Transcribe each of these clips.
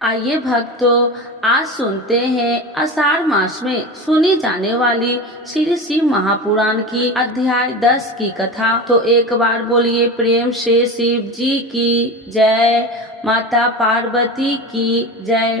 आइए भक्तों, आज सुनते हैं आषाढ़ मास में सुनी जाने वाली श्री शिव महापुराण की अध्याय 10 की कथा। तो एक बार बोलिए प्रेम से शिव जी की जय, माता पार्वती की जय।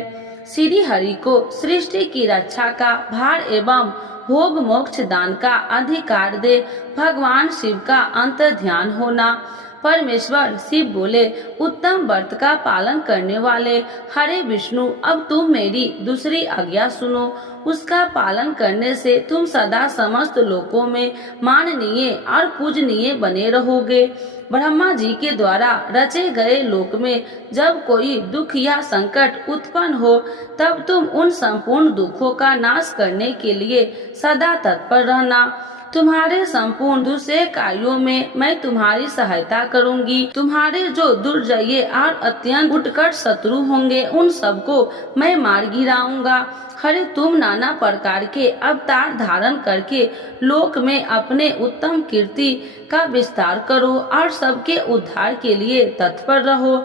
श्री हरि को सृष्टि की रक्षा का भार एवं भोग मोक्ष दान का अधिकार दे भगवान शिव का अंतर ध्यान होना। परमेश्वर शिव बोले, उत्तम व्रत का पालन करने वाले हरे विष्णु, अब तुम मेरी दूसरी आज्ञा सुनो। उसका पालन करने से तुम सदा समस्त लोकों में माननीय और पूजनीय बने रहोगे। ब्रह्मा जी के द्वारा रचे गए लोक में जब कोई दुख या संकट उत्पन्न हो, तब तुम उन संपूर्ण दुखों का नाश करने के लिए सदा तत्पर रहना। तुम्हारे संपूर्ण दूसरे कार्यों में मैं तुम्हारी सहायता करूंगी। तुम्हारे जो दुर्जय और अत्यंत उत्कट शत्रु होंगे, उन सबको मैं मार गिराऊंगा। हरे, तुम नाना प्रकार के अवतार धारण करके लोक में अपने उत्तम कीर्ति का विस्तार करो और सबके उद्धार के लिए तत्पर रहो।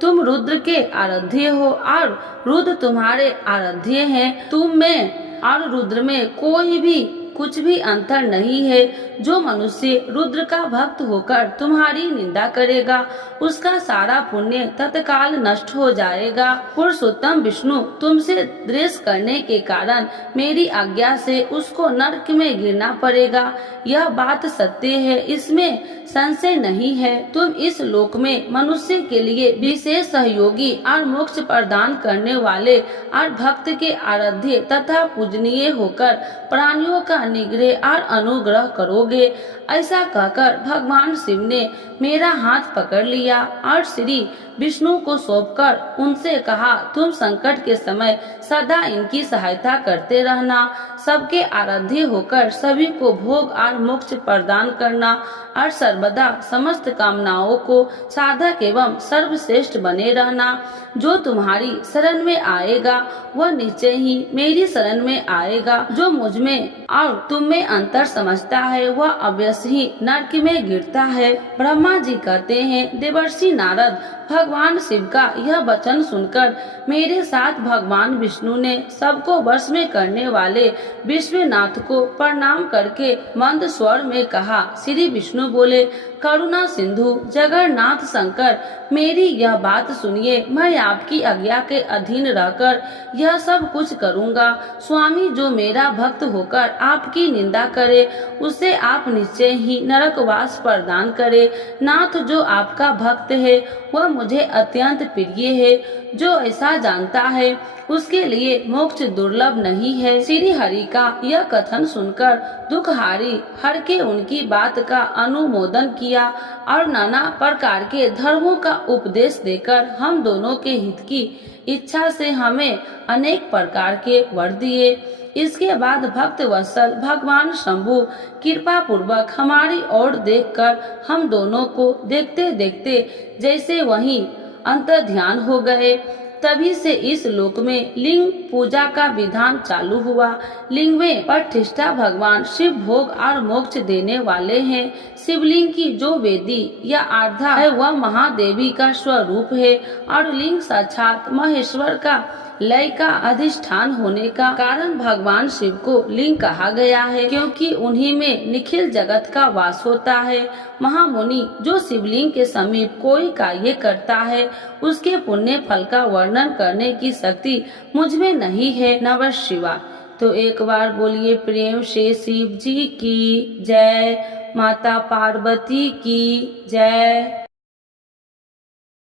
तुम रुद्र के आराध्य हो और रुद्र तुम्हारे आराध्य हैं। तुम में और रुद्र में कोई भी कुछ भी अंतर नहीं है। जो मनुष्य रुद्र का भक्त होकर तुम्हारी निंदा करेगा, उसका सारा पुण्य तत्काल नष्ट हो जाएगा। पुरुषोत्तम विष्णु तुमसे द्वेष करने के कारण मेरी आज्ञा से उसको नरक में गिरना पड़ेगा। यह बात सत्य है, इसमें संशय नहीं है। तुम इस लोक में मनुष्य के लिए विशेष सहयोगी और मोक्ष प्रदान करने वाले और भक्त के आराध्य तथा पूजनीय होकर प्राणियों का निग्रह और अनुग्रह करोगे। ऐसा कहकर भगवान शिव ने मेरा हाथ पकड़ लिया और श्री विष्णु को सौंपकर उनसे कहा, तुम संकट के समय सदा इनकी सहायता करते रहना। सबके आराध्य होकर सभी को भोग और मोक्ष प्रदान करना और सर्वदा समस्त कामनाओं को साधक एवं सर्वश्रेष्ठ बने रहना। जो तुम्हारी शरण में आएगा वह निश्चय ही मेरी शरण में आएगा। जो मुझ में और तुम में अंतर समझता है वह अवश्य ही नरक में गिरता है। ब्रह्मा जी कहते हैं, देवर्षि नारद भगवान शिव का यह वचन सुनकर मेरे साथ भगवान विष्णु ने सबको वश में करने वाले विश्वनाथ को प्रणाम करके मंद स्वर में कहा। श्री विष्णु बोले, करुणा सिंधु जगन्नाथ शंकर, मेरी यह बात सुनिए। मैं आपकी आज्ञा के अधीन रहकर यह सब कुछ करूँगा। स्वामी, जो मेरा भक्त होकर आपकी निंदा करे उसे आप निश्चय ही नरकवास प्रदान करे। नाथ, जो आपका भक्त है वह मुझे अत्यंत प्रिय है। जो ऐसा जानता है उसके लिए मोक्ष दुर्लभ नहीं है। श्री हरि का यह कथन सुनकर दुखहारी हर के उनकी बात का अनुमोदन किया और नाना प्रकार के धर्मों का उपदेश देकर हम दोनों के हित की इच्छा से हमें अनेक प्रकार के वर दिए। इसके बाद भक्त वत्सल भगवान शंभु कृपा पूर्वक हमारी ओर देखकर हम दोनों को देखते देखते जैसे वहीं अंतर ध्यान हो गए। तभी से इस लोक में लिंग पूजा का विधान चालू हुआ। लिंग में प्रतिष्ठा भगवान शिव भोग और मोक्ष देने वाले हैं। शिवलिंग की जो वेदी या आर्धा है वह महादेवी का स्वरूप है और लिंग साक्षात महेश्वर का लय का अधिष्ठान होने का कारण भगवान शिव को लिंग कहा गया है, क्योंकि उन्हीं में निखिल जगत का वास होता है। महामुनि, जो शिवलिंग के समीप कोई कार्य करता है उसके पुण्य फल का वर्णन करने की शक्ति मुझ में नहीं है। नमः शिवाय। तो एक बार बोलिए प्रेम से शिव जी की जय, माता पार्वती की जय।